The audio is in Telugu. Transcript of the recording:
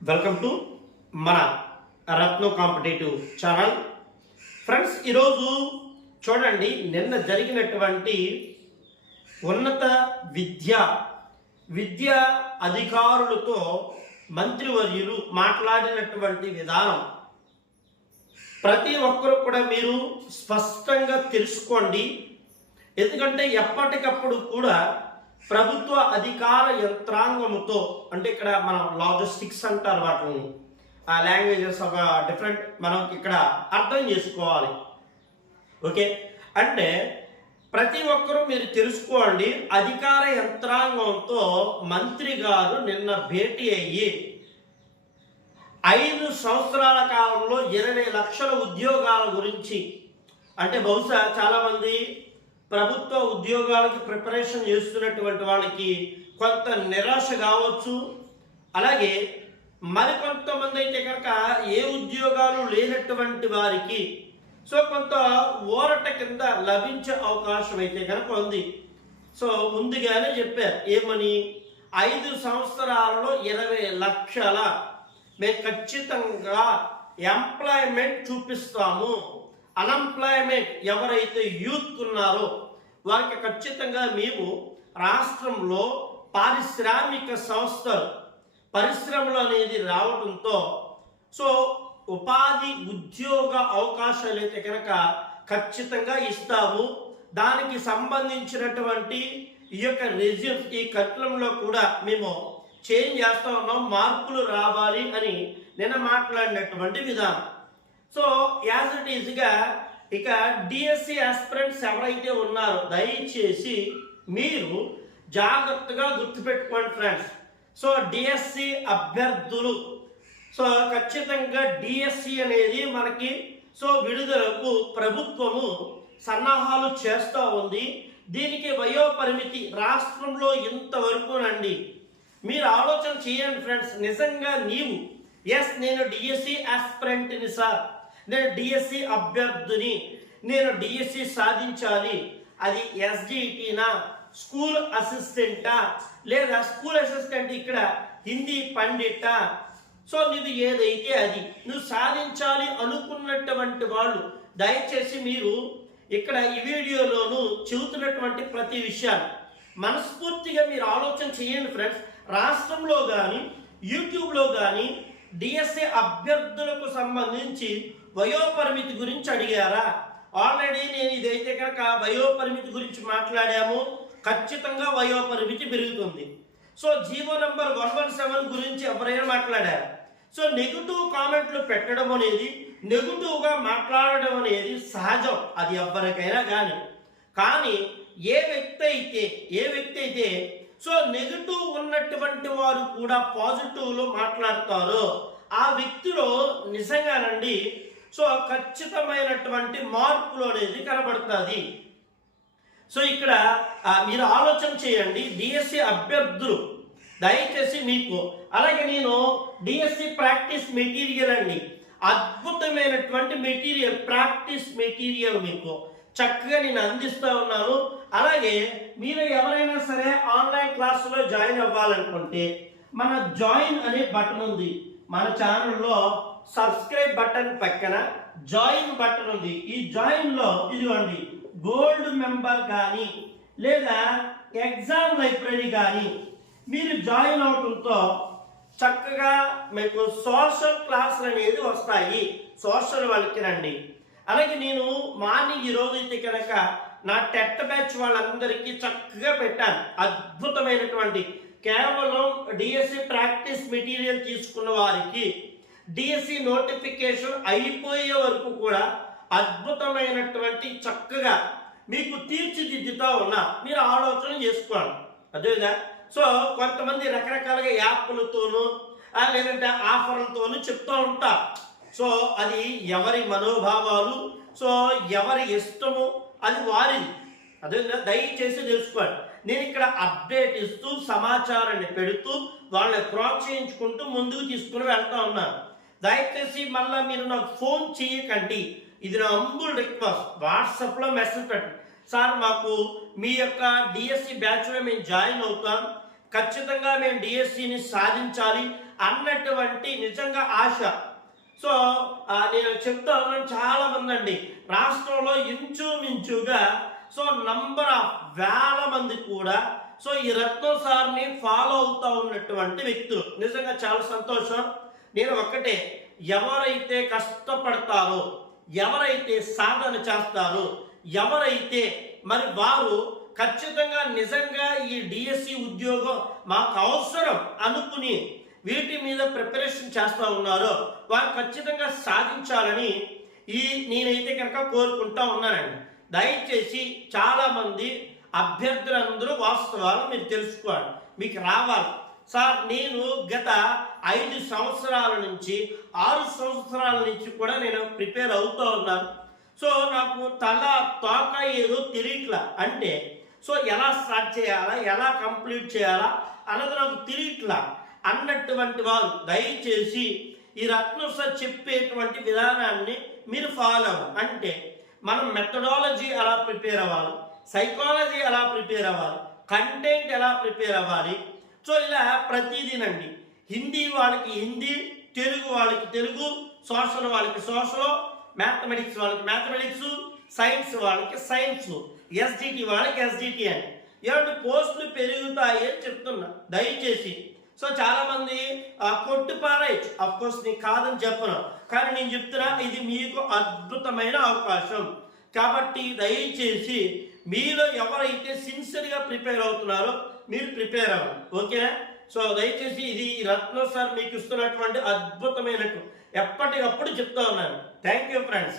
వెల్కమ్ టు మన రత్న కాంపిటేటివ్ ఛానల్. ఫ్రెండ్స్ ఈరోజు చూడండి నిన్న జరిగినటువంటి ఉన్నత విద్య విద్యా అధికారులతో మంత్రివర్యులు మాట్లాడినటువంటి విధానం. ప్రతి ఒక్కరు కూడా మీరు స్పష్టంగా తెలుసుకోండి. ఎందుకంటే ఎప్పటికప్పుడు కూడా ప్రభుత్వ అధికార యంత్రాంగముతో అంటే ఇక్కడ మనం లాజిస్టిక్స్ అంటారు వాటిని ఆ లాంగ్వేజెస్ ఒక డిఫరెంట్ మనం ఇక్కడ అర్థం చేసుకోవాలి. ఓకే? అంటే ప్రతి ఒక్కరూ మీరు తెలుసుకోండి అధికార యంత్రాంగంతో మంత్రి గారు నిన్న భేటీ అయ్యి ఐదు సంవత్సరాల కాలంలో ఇరవై లక్షల ఉద్యోగాల గురించి అంటే బహుశా చాలామంది ప్రభుత్వ ఉద్యోగాలకి ప్రిపరేషన్ చేస్తున్నటువంటి వాళ్ళకి కొంత నిరాశ కావచ్చు. అలాగే మరికొంతమంది అయితే కనుక ఏ ఉద్యోగాలు లేనటువంటి వారికి సో కొంత ఊరట కింద లభించే అవకాశం అయితే కనుక ఉంది. సో ముందుగానే చెప్పారు ఏమని? ఐదు సంవత్సరాలలో ఇరవై లక్షల. మేము ఖచ్చితంగా ఎంప్లాయ్మెంట్ చూపిస్తాము. అన్ఎంప్లాయ్మెంట్ ఎవరైతే యూత్ ఉన్నారో వారికి ఖచ్చితంగా మేము రాష్ట్రంలో పారిశ్రామిక సంస్థలు పరిశ్రమలు అనేది రావడంతో సో ఉపాధి ఉద్యోగ అవకాశాలు అయితే కనుక ఖచ్చితంగా ఇస్తాము. దానికి సంబంధించినటువంటి ఈ యొక్క రెజ్యూమ్ ఈ కట్లంలో కూడా మేము చేంజ్ చేస్తా ఉన్నాం మార్పులు రావాలి అని నిన్న మాట్లాడినటువంటి విధానం. సో యాజ్ ఇట్ ఈజ్గా ఇక డిఎస్సి ఆస్పిరెంట్స్ ఎవరైతే ఉన్నారో దయచేసి మీరు జాగ్రత్తగా గుర్తుపెట్టుకోండి ఫ్రెండ్స్ సో డిఎస్సి అభ్యర్థులు. సో ఖచ్చితంగా డిఎస్సి అనేది మనకి సో విడుదలకు ప్రభుత్వము సన్నాహాలు చేస్తూ ఉంది. దీనికి వయోపరిమితి రాష్ట్రంలో ఇంతవరకునండి. మీరు ఆలోచన చేయండి ఫ్రెండ్స్ నిజంగా నీవు ఎస్ నేను డిఎస్సి ఆస్పిరెంట్ని సార్ నేను డిఎస్సి అభ్యర్థిని. నేను డిఎస్సి సాధించాలి. అది ఎస్జిటినా స్కూల్ అసిస్టెంటా లేదా స్కూల్ అసిస్టెంట్ ఇక్కడ హిందీ పండిటా? సో నీకు ఏదైతే అది నువ్వు సాధించాలి అనుకున్నటువంటి వాళ్ళు దయచేసి మీరు ఇక్కడ ఈ వీడియోలోను చెబుతున్నటువంటి ప్రతి విషయాలు మనస్ఫూర్తిగా మీరు ఆలోచన చేయండి ఫ్రెండ్స్. రాష్ట్రంలో కానీ యూట్యూబ్లో కానీ డిఎస్సి అభ్యర్థులకు సంబంధించి వయోపరిమితి గురించి అడిగారా? ఆల్రెడీ నేను ఇదైతే కనుక వయోపరిమితి గురించి మాట్లాడాము ఖచ్చితంగా వయోపరిమితి పెరుగుతుంది. So GO number one one seven గురించి ఎవరైనా మాట్లాడారు? సో నెగిటివ్ కామెంట్లు పెట్టడం అనేది నెగిటివ్గా మాట్లాడడం అనేది సహజం అది ఎవరికైనా కానీ కానీ ఏ వ్యక్తి అయితే ఏ వ్యక్తి అయితే సో నెగిటివ్ ఉన్నటువంటి వారు కూడా పాజిటివ్లో మాట్లాడతారు. ఆ వ్యక్తిలో నిజంగానండి సో ఖచ్చితమైనటువంటి మార్పులు అనేది కనబడుతుంది. సో ఇక్కడ మీరు ఆలోచన చేయండి డిఎస్సి అభ్యర్థులు దయచేసి మీకు అలాగే నేను డిఎస్సి ప్రాక్టీస్ మెటీరియల్ అండి అద్భుతమైనటువంటి మెటీరియల్ ప్రాక్టీస్ మెటీరియల్ మీకు. చక్కగా నేను అందిస్తూ ఉన్నాను. అలాగే మీరు ఎవరైనా సరే ఆన్లైన్ క్లాసులో జాయిన్ అవ్వాలనుకుంటే మన జాయిన్ అనే బటన్ ఉంది. మన ఛానల్లో సబ్స్క్రైబ్ బటన్ పక్కన జాయిన్ బటన్ ఉంది. ఈ జాయిన్లో ఇదిగోండి గోల్డ్ మెంబర్ కానీ లేదా ఎగ్జామ్ లైబ్రరీ కానీ మీరు జాయిన్ అవడంతో చక్కగా మీకు సోషల్ క్లాసులు అనేది వస్తాయి. సోషల్ వాళ్ళకి రండి. అలాగే నేను మార్నింగ్ ఈ రోజు అయితే కనుక నా టెట్ బ్యాచ్ వాళ్ళందరికీ చక్కగా పెట్టాను. అద్భుతమైనటువంటి కేవలం డిఎస్సి ప్రాక్టీస్ మెటీరియల్ తీసుకున్న వారికి డిఎస్సి నోటిఫికేషన్ అయిపోయే వరకు కూడా అద్భుతమైనటువంటి చక్కగా మీకు తీర్చిదిద్దుతా ఉన్నా మీరు ఆలోచన చేసుకోండి అదేవిధంగా సో కొంతమంది రకరకాలుగా యాప్లతోనూ లేదంటే ఆఫర్లతోనూ చెప్తూ ఉంటారు. సో అది ఎవరి మనోభావాలు? సో ఎవరి ఇష్టము? అది వారిది. అదే దయచేసి తెలుసుకోండి. నేను ఇక్కడ అప్డేట్ ఇస్తూ సమాచారాన్ని పెడుతూ వాళ్ళని ప్రోత్సహించుకుంటూ ముందుకు తీసుకుని వెళ్తా ఉన్నాను. దయచేసి మళ్ళీ మీరు నాకు ఫోన్ చేయకండి. ఇది నా అంబుల్ రిక్వెస్ట్ వాట్సాప్లో మెసేజ్ పెట్టండి. సార్ మాకు మీ యొక్క డిఎస్సి బ్యాచ్లో మేము జాయిన్ అవుతాం. ఖచ్చితంగా మేము డిఎస్సిని సాధించాలి అన్నటువంటి నిజంగా ఆశ. సో నేను చెప్తాను చాలా మంది అండి రాష్ట్రంలో ఇంచుమించుగా సో నంబర్ ఆఫ్ వేల మంది కూడా సో ఈ రత్నం సార్ని ఫాలో అవుతా ఉన్నటువంటి వ్యక్తులు. నిజంగా చాలా సంతోషం. నేను ఒక్కటే ఎవరైతే కష్టపడతారో ఎవరైతే సాధన చేస్తారో ఎవరైతే మరి వారు ఖచ్చితంగా నిజంగా ఈ డిఎస్సి ఉద్యోగం మాకు అవసరం అనుకుని వీటి మీద ప్రిపరేషన్ చేస్తూ ఉన్నారో వారు ఖచ్చితంగా సాధించాలని ఈ నేనైతే కనుక కోరుకుంటా ఉన్నానండి. దయచేసి చాలామంది అభ్యర్థులందరూ వాస్తవాలు మీరు తెలుసుకోవాలి. మీకు రావాలి. సార్ నేను గత ఐదు సంవత్సరాల నుంచి ఆరు సంవత్సరాల నుంచి కూడా నేను ప్రిపేర్ అవుతూ ఉన్నాను. సో నాకు తల తోక ఏదో తెలియట్లా అంటే సో ఎలా స్టార్ట్ చేయాలా ఎలా కంప్లీట్ చేయాలా అన్నది నాకు తెలియట్లా. అన్నటువంటి వారు దయచేసి ఈ రత్నస చెప్పేటువంటి విధానాన్ని మీరు ఫాలో అంటే మనం మెథడాలజీ ఎలా ప్రిపేర్ అవ్వాలి సైకాలజీ ఎలా ప్రిపేర్ అవ్వాలి కంటెంట్ ఎలా ప్రిపేర్ అవ్వాలి. సో ఇలా ప్రతిదీనండి హిందీ వాళ్ళకి హిందీ తెలుగు వాళ్ళకి తెలుగు సోషల్ వాళ్ళకి సోషల్ మ్యాథమెటిక్స్ వాళ్ళకి మ్యాథమెటిక్స్ సైన్స్ వాళ్ళకి సైన్స్ ఎస్డిటి వాళ్ళకి ఎస్డిటి అని. ఇలాంటి పోస్టులు పెరుగుతాయి అని చెప్తున్నా. దయచేసి సో చాలా మంది ఆ, కొట్టు పారేయచ్చు. అఫ్ కోర్స్ నేను కాదని చెప్పను. కానీ నేను చెప్తున్నా ఇది మీకు అద్భుతమైన అవకాశం. కాబట్టి దయచేసి మీలో ఎవరైతే సిన్సియర్గా ప్రిపేర్ అవుతున్నారో మీరు ప్రిపేర్ అవ్వండి. ఓకేనా? సో దయచేసి ఇది రత్న సార్ మీకు ఇస్తున్నటువంటి అద్భుతమైన ఎప్పటికప్పుడు చెప్తా ఉన్నాను. Thank you friends.